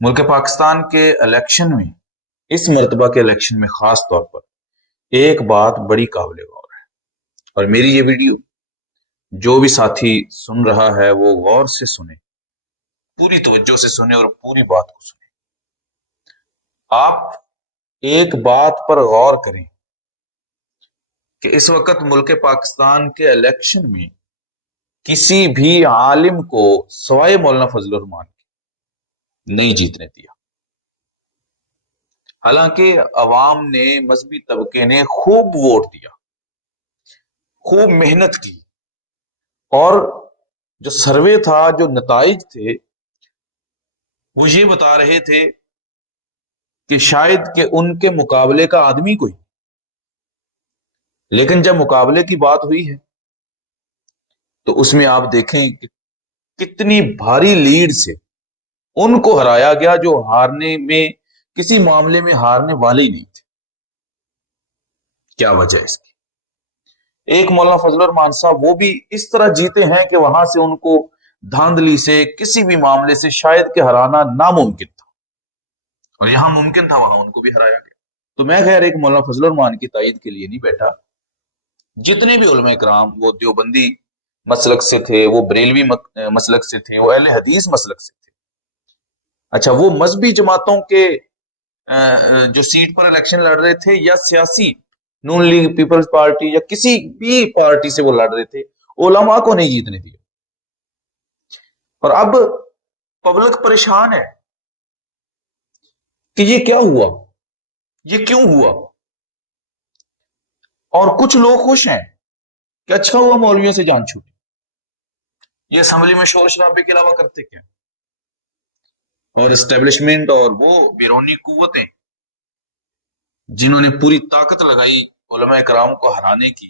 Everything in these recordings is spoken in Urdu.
ملک پاکستان کے الیکشن میں، اس مرتبہ کے الیکشن میں خاص طور پر ایک بات بڑی قابل غور ہے، اور میری یہ ویڈیو جو بھی ساتھی سن رہا ہے وہ غور سے سنے، پوری توجہ سے سنے اور پوری بات کو سنے۔ آپ ایک بات پر غور کریں کہ اس وقت ملک پاکستان کے الیکشن میں کسی بھی عالم کو سوائے مولانا فضل الرحمان کے نہیں جیتنے دیا۔ حالانکہ عوام نے، مذہبی طبقے نے خوب ووٹ دیا، خوب محنت کی، اور جو سروے تھا، جو نتائج تھے، وہ یہ بتا رہے تھے کہ شاید کہ ان کے مقابلے کا آدمی کوئی۔ لیکن جب مقابلے کی بات ہوئی ہے تو اس میں آپ دیکھیں کہ کتنی بھاری لیڈ سے ان کو ہرایا گیا جو ہارنے میں، کسی معاملے میں ہارنے والے ہی نہیں تھے۔ کیا وجہ ہے اس کی؟ ایک مولانا فضل الرحمان صاحب وہ بھی اس طرح جیتے ہیں کہ وہاں سے ان کو دھاندلی سے، کسی بھی معاملے سے شاید کہ ہرانا ناممکن تھا، اور یہاں ممکن تھا، وہاں ان کو بھی ہرایا گیا۔ تو میں خیر ایک مولانا فضل الرحمان کی تائید کے لیے نہیں بیٹھا، جتنے بھی علماء کرام، وہ دیوبندی مسلک سے تھے، وہ بریلوی مسلک سے تھے، وہ اہل حدیث مسلک سے تھے، اچھا وہ مذہبی جماعتوں کے جو سیٹ پر الیکشن لڑ رہے تھے، یا سیاسی نون لیگ، پیپلز پارٹی، یا کسی بھی پارٹی سے وہ لڑ رہے تھے، علماء کو نہیں جیتنے دیا۔ اور اب پبلک پریشان ہے کہ یہ کیا ہوا، یہ کیوں ہوا، اور کچھ لوگ خوش ہیں کہ اچھا ہوا مولویوں سے جان چھوٹی، یہ اسمبلی میں شور شرابے کے علاوہ کرتے کیا؟ اور اسٹیبلشمنٹ اور وہ بیرونی قوتیں جنہوں نے پوری طاقت لگائی علماء کرام کو ہرانے کی،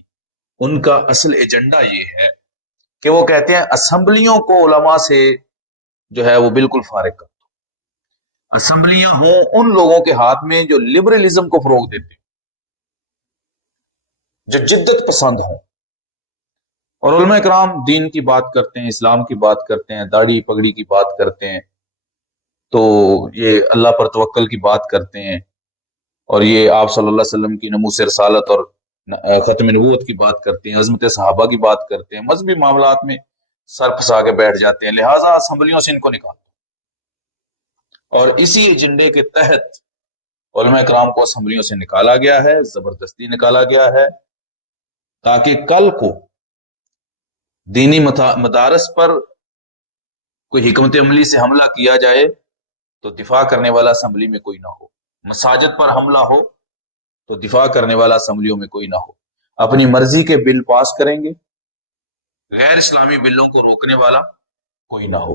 ان کا اصل ایجنڈا یہ ہے کہ وہ کہتے ہیں اسمبلیوں کو علماء سے جو ہے وہ بالکل فارغ کر دو، اسمبلیاں ہوں ان لوگوں کے ہاتھ میں جو لبرلزم کو فروغ دیتے ہیں، جو جدت پسند ہوں، اور علماء کرام دین کی بات کرتے ہیں، اسلام کی بات کرتے ہیں، داڑھی پگڑی کی بات کرتے ہیں، تو یہ اللہ پر توکل کی بات کرتے ہیں، اور یہ آپ صلی اللہ علیہ وسلم کی نموس رسالت اور ختم نبوت کی بات کرتے ہیں، عظمت صحابہ کی بات کرتے ہیں، مذہبی معاملات میں سر پھنسا کے بیٹھ جاتے ہیں، لہٰذا اسمبلیوں سے ان کو نکال۔ اور اسی ایجنڈے کے تحت علماء کرام کو اسمبلیوں سے نکالا گیا ہے، زبردستی نکالا گیا ہے، تاکہ کل کو دینی مدارس پر کوئی حکمت عملی سے حملہ کیا جائے تو دفاع کرنے والا اسمبلی میں کوئی نہ ہو، مساجد پر حملہ ہو تو دفاع کرنے والا اسمبلیوں میں کوئی نہ ہو، اپنی مرضی کے بل پاس کریں گے، غیر اسلامی بلوں کو روکنے والا کوئی نہ ہو۔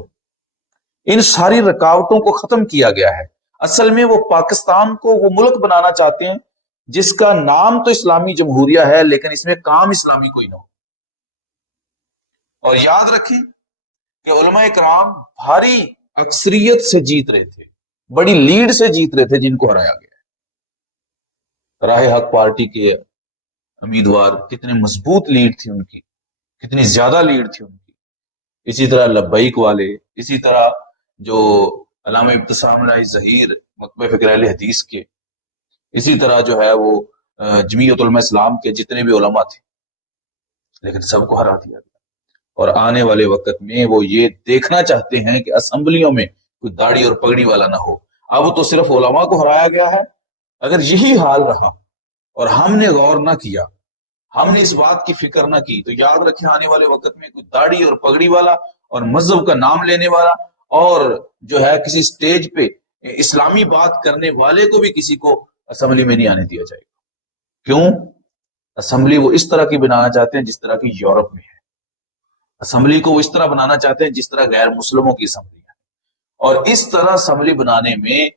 ان ساری رکاوٹوں کو ختم کیا گیا ہے۔ اصل میں وہ پاکستان کو وہ ملک بنانا چاہتے ہیں جس کا نام تو اسلامی جمہوریہ ہے، لیکن اس میں کام اسلامی کوئی نہ ہو۔ اور یاد رکھیں کہ علماء کرام بھاری اکثریت سے جیت رہے تھے، بڑی لیڈ سے جیت رہے تھے، جن کو ہرایا گیا ہے۔ راہ حق پارٹی کے امیدوار، کتنے مضبوط لیڈ تھی ان کی، کتنی زیادہ لیڈ تھی ان کی۔ اسی طرح لبیک والے، اسی طرح جو علامہ ابتسام رائی ظہیر مکتبہ فکر اہل حدیث کے، اسی طرح جو ہے وہ جمعیت علماء اسلام کے جتنے بھی علماء تھے، لیکن سب کو ہرا دیا گیا۔ اور آنے والے وقت میں وہ یہ دیکھنا چاہتے ہیں کہ اسمبلیوں میں کوئی داڑھی اور پگڑی والا نہ ہو۔ اب تو صرف علماء کو ہرایا گیا ہے۔ اگر یہی حال رہا اور ہم نے غور نہ کیا، ہم نے اس بات کی فکر نہ کی، تو یاد رکھیں آنے والے وقت میں کوئی داڑھی اور پگڑی والا اور مذہب کا نام لینے والا اور جو ہے کسی سٹیج پہ اسلامی بات کرنے والے کو بھی کسی کو اسمبلی میں نہیں آنے دیا جائے گا۔ کیوں؟ اسمبلی وہ اس طرح کی بنانا چاہتے ہیں جس طرح کی یورپ میں ہے، اسمبلی کو وہ اس طرح بنانا چاہتے ہیں جس طرح غیر مسلموں کی اسمبلی ہے، اور اس طرح اسمبلی بنانے میں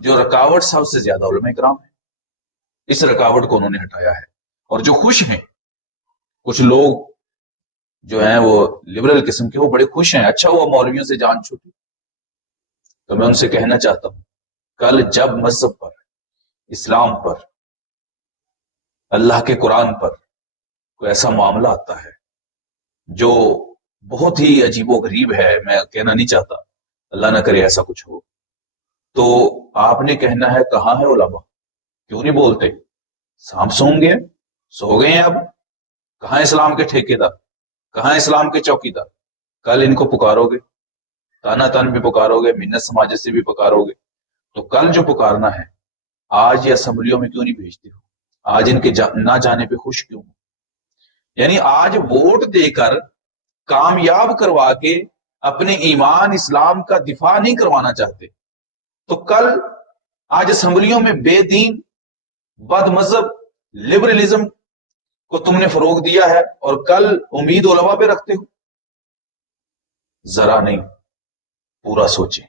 جو رکاوٹ سب سے زیادہ علماء کرام ہے، اس رکاوٹ کو انہوں نے ہٹایا ہے۔ اور جو خوش ہیں، کچھ لوگ جو ہیں وہ لبرل قسم کے، وہ بڑے خوش ہیں، اچھا ہوا مولویوں سے جان چھوٹی۔ تو میں ان سے کہنا چاہتا ہوں، کل جب مذہب پر، اسلام پر، اللہ کے قرآن پر کوئی ایسا معاملہ آتا ہے جو بہت ہی عجیب و غریب ہے، میں کہنا نہیں چاہتا، اللہ نہ کرے ایسا کچھ ہو، تو آپ نے کہنا ہے کہاں ہے علماء؟ کیوں نہیں بولتے؟ سانپ سونگ گئے، سو گئے ہیں اب؟ کہاں اسلام کے ٹھیکیدار، کہاں اسلام کے چوکیدار؟ کل ان کو پکارو گے، تانا تن بھی پکارو گے، منت سماجت سے بھی پکارو گے، تو کل جو پکارنا ہے آج یہ اسمبلیوں میں کیوں نہیں بھیجتے ہو؟ آج ان کے نہ جانے پہ خوش کیوں ہو؟ یعنی آج ووٹ دے کر کامیاب کروا کے اپنے ایمان اسلام کا دفاع نہیں کروانا چاہتے، تو کل آج اسمبلیوں میں بے دین، بد مذہب، لبرلزم کو تم نے فروغ دیا ہے، اور کل امید علماء پہ رکھتے ہو؟ ذرا نہیں، پورا سوچیں۔